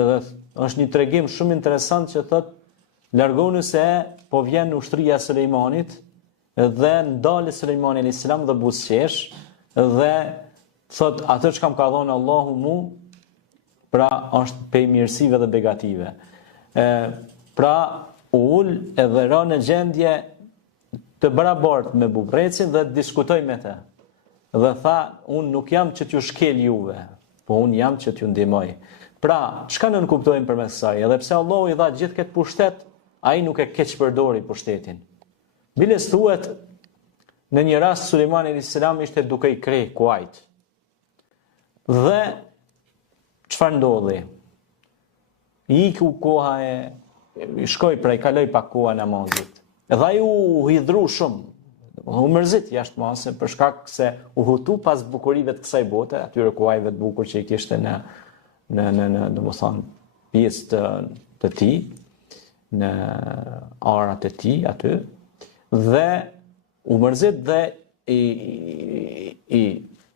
Edhe është një tregim shumë interesant që thot largoni se po vjen ushtria e Sulejmanit dhe ndalë Sulejmani alayhis salam dhe buzëqesh dhe thot atë çka më ka dhënë Allahu mu, pra është pej mirësive dhe begative. Pra ul edhe ra në gjendje të barabart me bubrecin dhe diskutoj me te. Dhe tha, unë nuk jam që t'ju shkel juve, po unë jam që t'ju ndihmoj. Pra, çka ne kuptojmë përmes kësaj? Edhe pse Allahu i dha gjithë këtë pushtet, ai nuk e keq përdori pushtetin. Biles thuhet në një rast Sulejmani alayhis salam ishte duke i krejë kuajt. Dhe çfarë ndodhi? Iku koha i shkoi pra i kaloi pa koha namazit. Edhe ai u hidhru shumë. U mërzit jashtë mase për shkak se u hutu pas bukurive të kësaj bote, atyre kuajve të bukur që i kishte në domethënë pjesë të tij, në arat e tij aty, dhe u mërzit dhe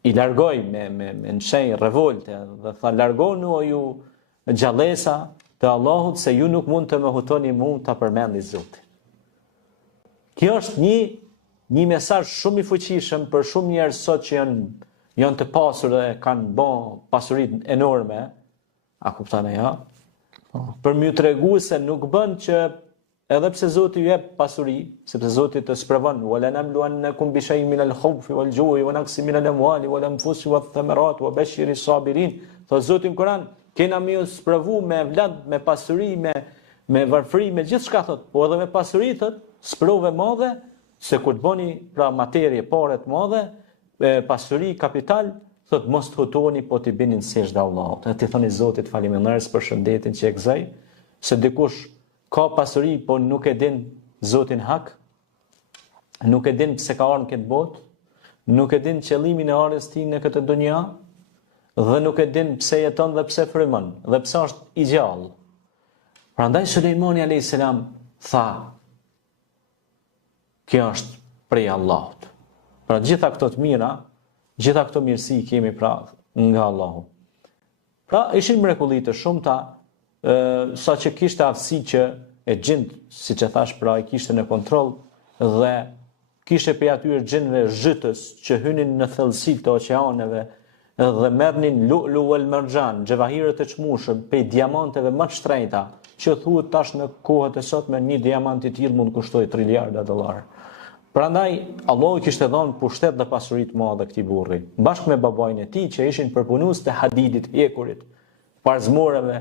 i largoi me shenjë revolte dhe tha largonu o ju gjallësa të Allahut se ju nuk mund të më hutoni mua ta përmendi Zotin. Kjo është një mesazh shumë i fuqishëm për shumë njerëz sot që janë të pasur dhe kanë bën pasuritë enorme, a kupton ja? Për më tregu se nuk bën që edhe pse Zoti ju jep pasuri, sepse Zoti të sprovon, wala namluannakum bi shay'in min al-khawfi wal-ju'i wa naqsin min al-amwali wal-anfusi wath-thamarat wa bashshiri s-sabirin. Thot Zoti në Kur'an, kena më sprovu me vlad, me pasuri, me varfëri, me gjithçka thot, po edhe me pasuri thot, sprove madhe, se kur të bëni pra materie pare të madhe, pasuri, kapital, thot mos të hutoni po t'i binin sejdë Allahut. Ti thoni Zotit faleminderit për shëndetin që e gëzoj, se dikush ka pasuri po nuk e din Zotin hak, nuk e din pse ka ardhur në këtë botë, nuk e din qëllimin e ardhes tij në këtë dunja, dhe nuk e din pse jeton dhe pse frymon, dhe pse është i gjallë. Prandaj Sulejmani alayhis salam tha, kjo është prej Allahut. Pra gjitha këto të mira, gjitha këto mirësi kemi pra nga Allahu. Pra ishin mrekulli të shumta, sa që kishte aftësi që e gjind, siç e thash, pra i kishte në kontroll dhe kishte pe atyre gjindve zhytës që hynin në thellësi të oqeaneve dhe merrnin lu'lu wal marjan, xhavahirët e çmueshëm, pe diamanteve më të shtrenjta, që thuhet tash në kohët e sotme një diamant i tillë mund kushtoj $3 Prandaj Allahu kishte dhënë pushtet dhe pasuri të madhe këtij burri, bashkë me babain e tij që ishin përpunues të hadidit, ekurit, parzmoreve,